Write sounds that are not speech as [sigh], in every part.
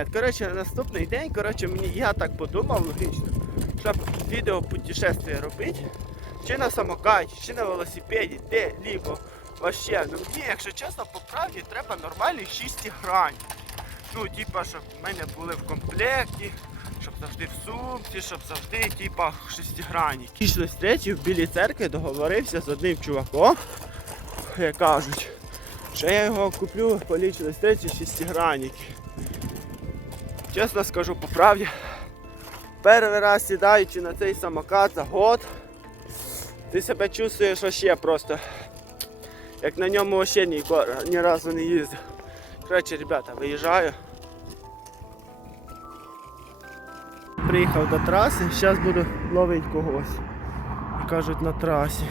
Ні, коротше, наступний день, коротше, мені я так подумав логічно, щоб відео путешествия робити, чи на самокаті, чи на велосипеді, де либо вообще. Ну мені, якщо чесно, по правді треба нормальні шісті грані. Ну, типа, щоб в мене були в комплекті, щоб завжди в сумці, щоб завжди, типа, шестигранні. Пішли зустрічі в Білій церкві, договорився з одним чуваком, як кажуть, що я його куплю по лічній зустрічі шестигранники. Чесно скажу по правді, перший раз сідаючи на цей самокат за год, ти себе чувствуєш вообще просто, як на ньому вообще ні, ні разу не їздив. Коротше, ребята, виїжджаю. Приїхав до траси, зараз буду ловити когось. Кажуть на трасі.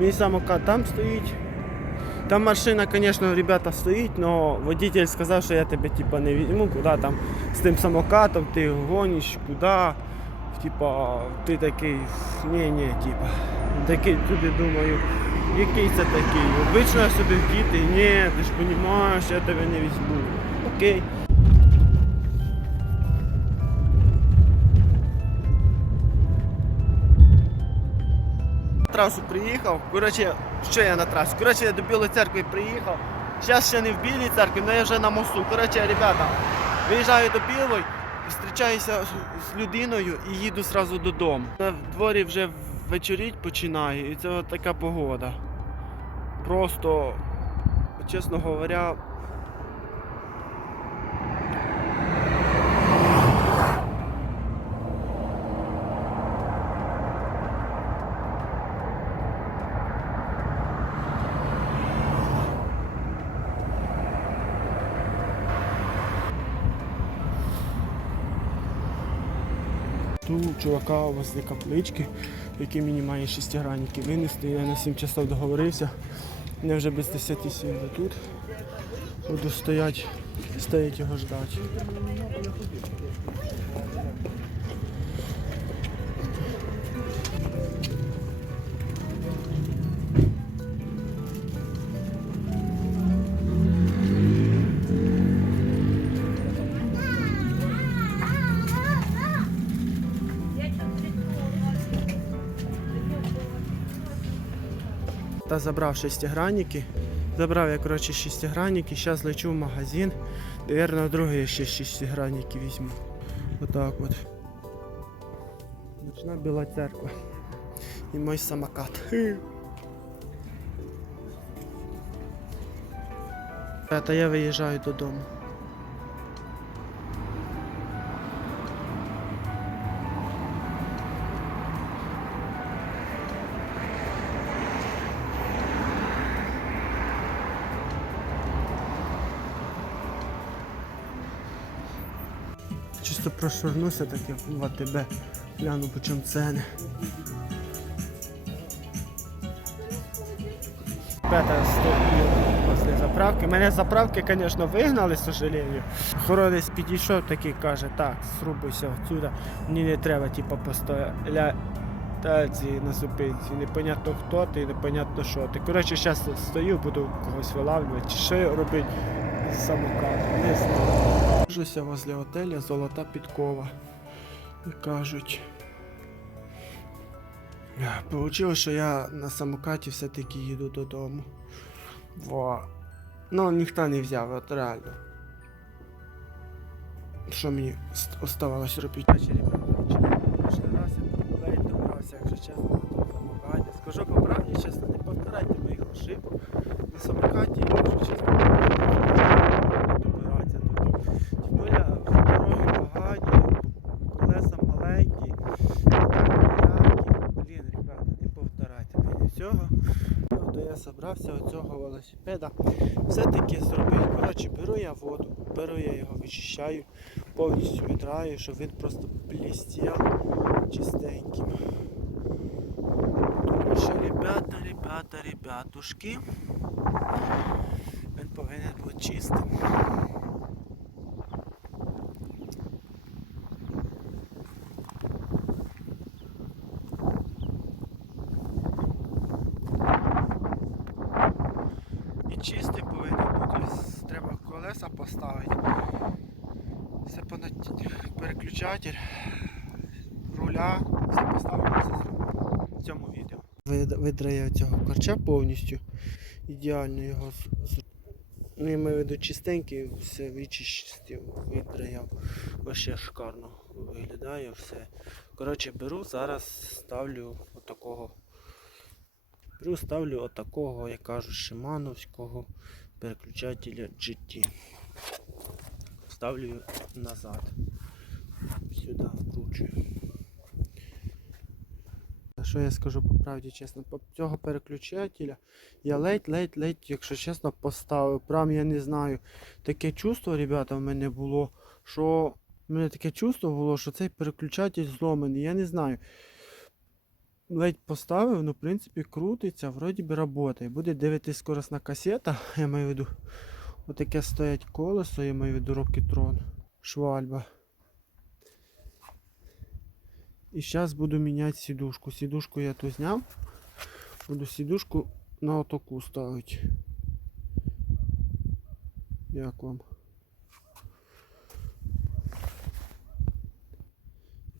Мій самокат там стоїть. Там машина, звісно, ребята, стоїть, але водитель сказав, що я тебе типа, не візьму, куди там з тим самокатом ти гониш, куди. Типа, ти такий, ні, типа. Такий собі думаю, який це такий? Обично я собі в діти, ні, ти ж розумієш, я тебе не візьму. Окей. Трасу приїхав. Коротше, що я на трасі? Коротше, я до Білої церкви приїхав. Зараз ще не в Білій церкві, але я вже на мосту. Коротше, ребята, виїжджаю до Білої, зустрічаюся з- людиною і їду одразу додому. На дворі вже вечоріть починає, і це така погода. Просто, чесно говоря, Ту чувака возле каплички, який мені має шестигранники винести. Я на 7 часов договорився. Я вже без 10 сім вже тут. Буду стоять, стоять його ждати. Та забрав шестигранники. Забрав я коротше шестигранники, зараз лечу в магазин. Наверно, другий ще шестигранники візьму. Отак от. Ночна біла церква. І мой самокат. Та я виїжджаю додому. Чисто прошурнуся таке в АТБ. Гляну по чому ціни. Ребята, стою після заправки. Мене заправки, звісно, вигнали, к сожалению. Охоронець підійшов такий каже, так, срубуйся отсюда. Мені не треба, типу, постояти на зупинці. Непонятно хто ти, непонятно що ти. Коротше, зараз стою, буду когось вилавлювати. Чи що робити з самокатом, не знаю. Жуся возле отеля Золота Підкова. Кажуть. Получилось, що я на самокаті все-таки їду додому. Во. Ну, ніхто не взяв, от реально. Що мені ост- оставалось робити? Бачите, ребята, раз я ледь добрався, якщо чесно, на тому самокаті. Скажу по правді, чесно, не повторяйте моїх ошибок. На самокаті, якщо чесно, не добиратися тут. Тим більше дороги погані, колеса маленькі, ніякі. Блін, ребята, не повторяйте То я зібрався оцього велосипеда. Все-таки зробив. Коротше, беру я воду, беру я його, вичищаю, повністю відраю, щоб він просто блістів чистеньким. Тому що, ребята, ребята, ребятушки, він повинен бути чистим. Чистий повинен бути. Треба колеса поставити. Все переключатель, руля, все поставимо, все в цьому відео. Видрає цього корча повністю. Ідеально його Ну, я маю виду чистенький, все вичистив, віддраяв. Вообще шикарно виглядає все. Коротше, беру, зараз ставлю отакого. Беру, ставлю отакого, як кажуть, шимановського переключателя GT. Ставлю назад. Сюди вкручую. Що я скажу по правді чесно, по цього переключателя я ледь-ледь-ледь, якщо чесно, поставив. Прям я не знаю. Таке чувство, ребята, в мене було, що в мене таке чувство було, що цей переключатель зломаний. Я не знаю. Ледь поставив, ну в принципі крутиться, вроді би працює. Буде 9-скоросна касета, [laughs] я маю в виду. Отаке стоять колесо, я маю в виду Рокетрон. Швальба. І зараз буду міняти сідушку. Сідушку я ту зняв. Буду сідушку на отаку ставити. Як вам?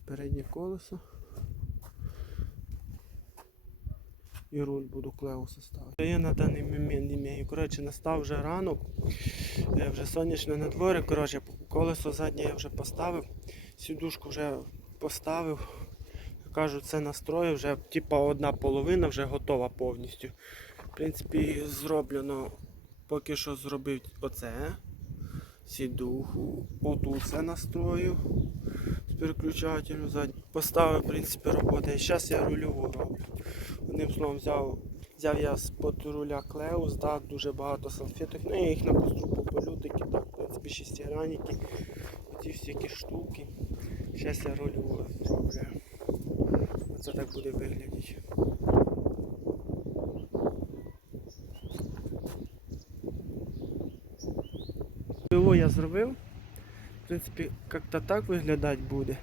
Переднє колесо. І руль буду клеуса ставити. Я на даний момент не. Коротше, настав вже ранок. Е, Вже сонячне на дворі. Коротше, колесо заднє я вже поставив. Сідушку вже поставив. Кажуть, це настроїв, вже типа одна половина вже готова повністю. В принципі, зроблено, поки що зробив оце. Сідуху. Отут все настроїв з переключателю. Поставив, в принципі, робота. І зараз я рульову роблю. Одним словом взяв, взяв я з-под руля клеус, да, дуже багато салфеток. Ну, я їх на костру пополю, такі, так, в принципі, шестигранники, ці всякі штуки. Зараз я рульову зроблю. Це так буде виглядати. Його я зробив. В принципі, як-то так виглядати буде.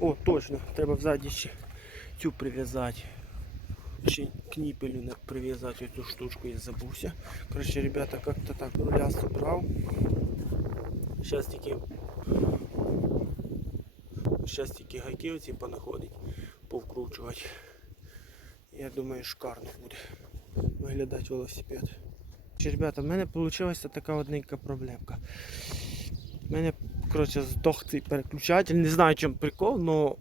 О, точно, треба взаді ще цю прив'язати. Ще кніпелю не прив'язати цю штучку, я забувся. Коротше, ребята, як-то так руля собрав. Зараз тільки Зараз тільки гайки оці понаходить, повкручувати. Я думаю, шикарно буде виглядати велосипед. Чи, Ребята, в мене вийшла така одненька проблемка. У мене коротше, здох цей переключатель. Не знаю, чим прикол, але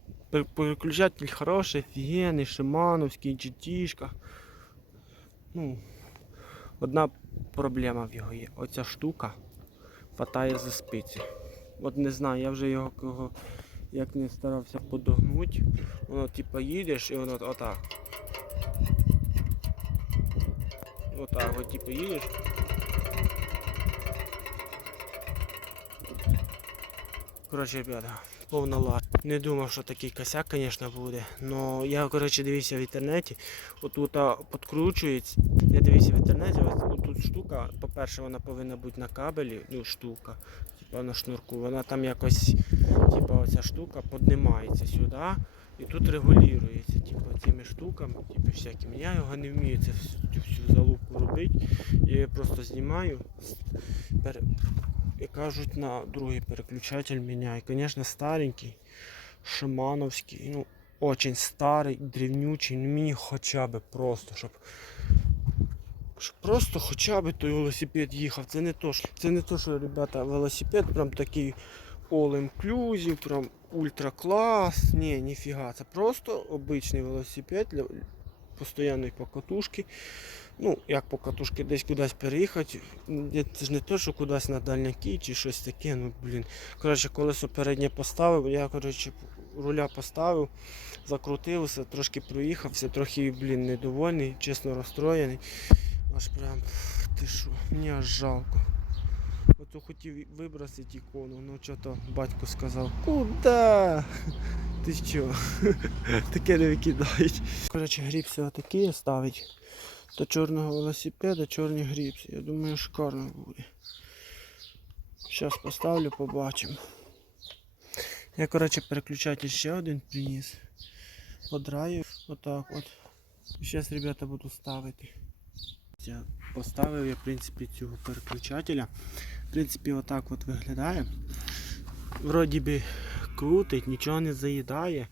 переключатель хороший, офігенний, шимановський, GT-шка. Ну, одна проблема в його є. Оця штука хватає за спиці. От не знаю, я вже його кого як не старався подогнути, воно типа їдеш і воно отак. Отак, от типу їдеш. Коротше, ребята, повна лад. Не думав, що такий косяк, звісно, буде. Но я, коротше, дивився в інтернеті. Отут підкручується. Я дивився в інтернеті, ось тут штука, по-перше, вона повинна бути на кабелі, ну штука, типа на шнурку. Вона там якось, типа оця штука піднімається сюди і тут регулюється, типа цими штуками, типу всякими. Я його не вмію це всю, всю залупку робити. Я її просто знімаю. пере- І кажуть, на другий переключатель міняю. Звісно, старенький, шимановський, ну, очень старий, древнючий, ну мені хоча б просто, щоб щоб просто хоча б той велосипед їхав. Це не то, що, це не то, що, ребята, велосипед прям такий all inclusive, прям ультра клас. Ні, ніфіга. Це просто обичний велосипед для постійної покатушки. Ну, як покатушки десь кудись переїхати. Це ж не то, що кудись на дальняки чи щось таке. Ну, блін. Коротше, колесо переднє поставив, я коротше, руля поставив, закрутився, трошки проїхався, трохи, блін, недовольний, чесно розстроєний. Аж прям, ти що, мені аж жалко. Ото хотів вибросити ікону, ну що то батько сказав, куда? Ти що? [laughs] Таке не викидають. Коротше, гріпси отакі ставить. До чорного велосипеда чорні гріпси. Я думаю, шикарно буде. Зараз поставлю, побачимо. Я, коротше, переключатель ще один приніс. Подраю. Отак от. Зараз, ребята, буду ставити. Ця поставив я в принципі цього переключателя. В принципі, отак от виглядає. Вроді би крутить, нічого не заїдає.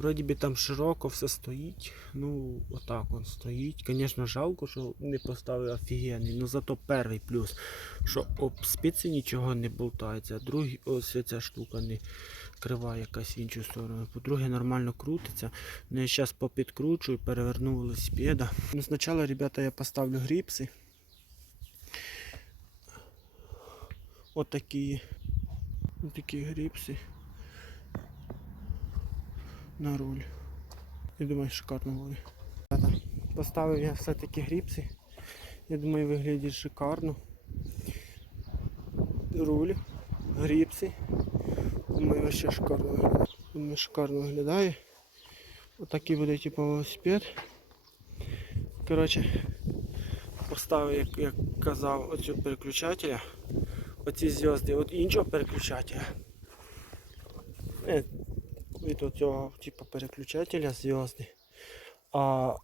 Вроді би там широко все стоїть. Ну, отак он стоїть. Звісно, жалко, що не поставив офігенний. Ну зато перший плюс, що об спиці нічого не болтається, другий ось ця штука не крива якась в іншу сторону. По-друге, нормально крутиться. Ну я зараз попідкручую, переверну велосипеда. Ну, спочатку, ребята, я поставлю гріпси. Отакі. Отакі гріпси на руль. Я думаю, шикарно буде. Поставив я все-таки гріпси. Я думаю, виглядить шикарно. Руль, гріпси. Думаю, ще шикарно виглядає. Думаю, шикарно виглядає. Отакий буде типу велосипед. Коротше, поставив, як, як казав, оцю переключателя. Оці зв'язки від іншого переключателя. Від цього типу переключателя зв'язки. А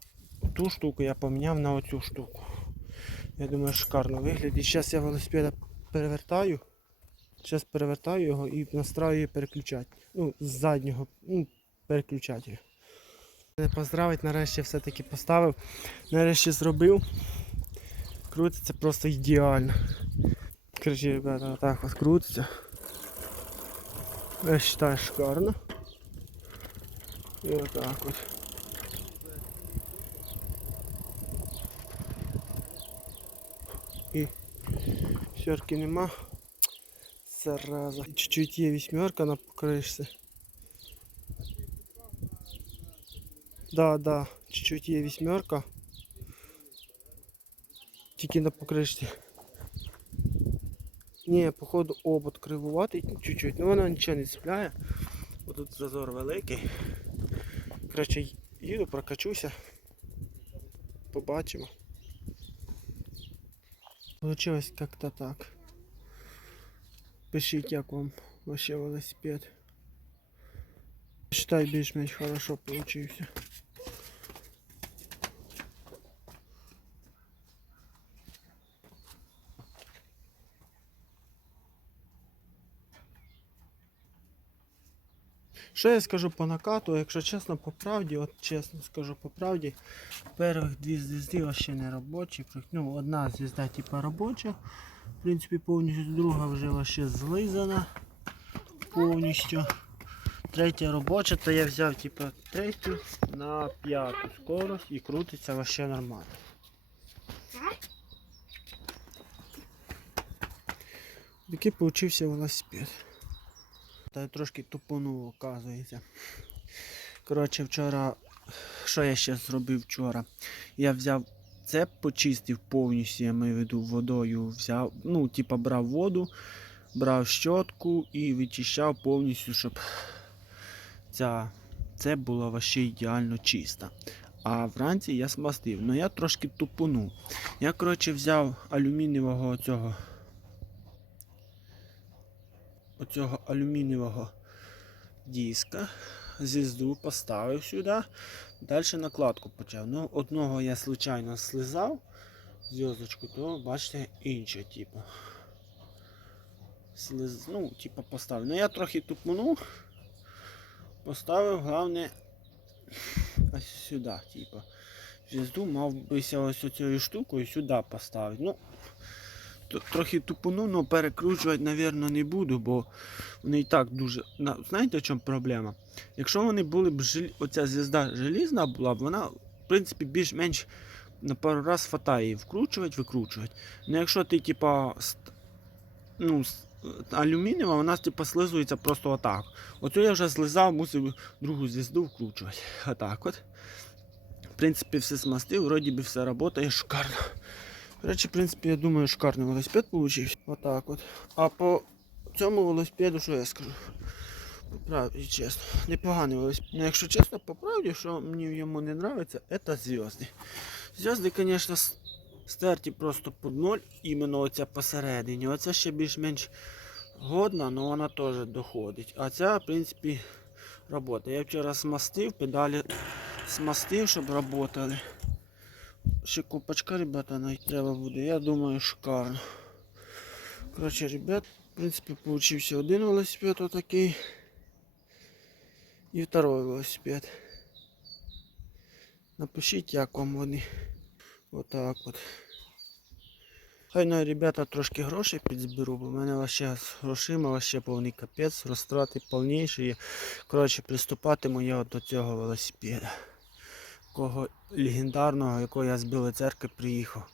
ту штуку я поміняв на оцю штуку. Я думаю, шикарно виглядить. Зараз я велосипеда перевертаю. Зараз перевертаю його і настраюю переключатель. Ну, з заднього ну, переключателя. Поздравить, нарешті все-таки поставив. Нарешті зробив. Крутиться просто ідеально. Короче, ребята, отак от крутиться. Я вважаю шикарно. І отак от. І сьорки нема. Зараза. Чуть-чуть є вісьмерка на покришці. Да, да, чуть-чуть є вісьмерка. Тільки на покришці. Ні, походу обод кривуватий чуть-чуть, ну вона нічого не цепляє. Бо тут зазор великий. Коротше, їду, прокачуся. Побачимо. Получилось как-то так. Пишіть, як вам вообще велосипед. Считай, більш-менш хорошо получився. Що я скажу по накату, якщо чесно по правді, от чесно скажу по правді, перших дві звізди ще не робочі. Ну, одна звізда типа робоча, в принципі повністю, друга вже вообще злизана повністю. Третя робоча, то я взяв типа третю на п'яту скорость і крутиться вообще нормально. Такий получився велосипед. Та трошки тупонув, оказується. Коротше, вчора, що я ще зробив вчора? Я взяв цеп, почистив повністю, я маю в виду водою взяв, ну, типа брав воду, брав щотку і вичищав повністю, щоб ця цеп була вообще ідеально чиста. А вранці я смастив. Ну я трошки тупонув. Я, коротше, взяв алюмінієвого цього оцього алюмінієвого диска, звізду поставив сюди, далі накладку почав. Ну, одного я случайно слизав зв'язочку, то бачите інше, типу. Слиз... Ну, типу поставив. Ну я трохи тупнув, поставив, головне ось сюди, типу. Звізду мав бися ось цією штукою сюди поставити. Ну, Трохи тупону, але перекручувати, мабуть, не буду, бо вони і так дуже. Знаєте, в чому проблема? Якщо вони були б жел... оця звізда желізна була б, вона, в принципі, більш-менш на пару раз хватає її вкручувати, викручувати. Ну якщо ти, типа, ну, алюмінієва, вона типа слизується просто отак. Оцю я вже злизав, мусив другу звізду вкручувати. Отак от. В принципі, все смастив, вроді би все працює шикарно. Короче, в принципі, я думаю, шикарний велосипед получився. Отак от. А по цьому велосипеду, що я скажу? По правді, чесно. Непоганий велосипед. Ну, якщо чесно, по правді, що мені йому не подобається, це зв'язки. Зв'язки, звісно, стерті просто під ноль, іменно оця посередині. Оця ще більш-менш годна, але вона теж доходить. А ця, в принципі, робота. Я вчора смастив, педалі смастив, щоб працювали. Ще купочка, ребята, навіть треба буде. Я думаю, шикарно. Коротше, ребят, в принципі, получився один велосипед отакий. І второй велосипед. Напишіть, як вам вони. Отак от. Хай ну, ребята, трошки грошей підзберу, бо в мене вообще з грошима вообще повний капець, розтрати повніші. Коротше, приступатиму я от до цього велосипеда. Такого легендарного, якого я з Білої церкви приїхав.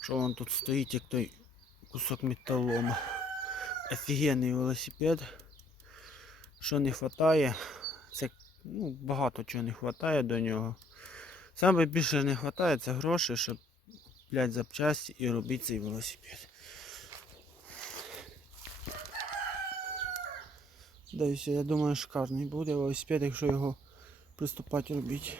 Що він тут стоїть, як той кусок металома. Офігенний велосипед. Що не вистачає, це ну, багато чого не вистачає до нього. Саме більше не вистачає це грошей, щоб блядь, запчасті і робити цей велосипед. Да я думаю, шикарний буде велосипед, якщо його приступати робити.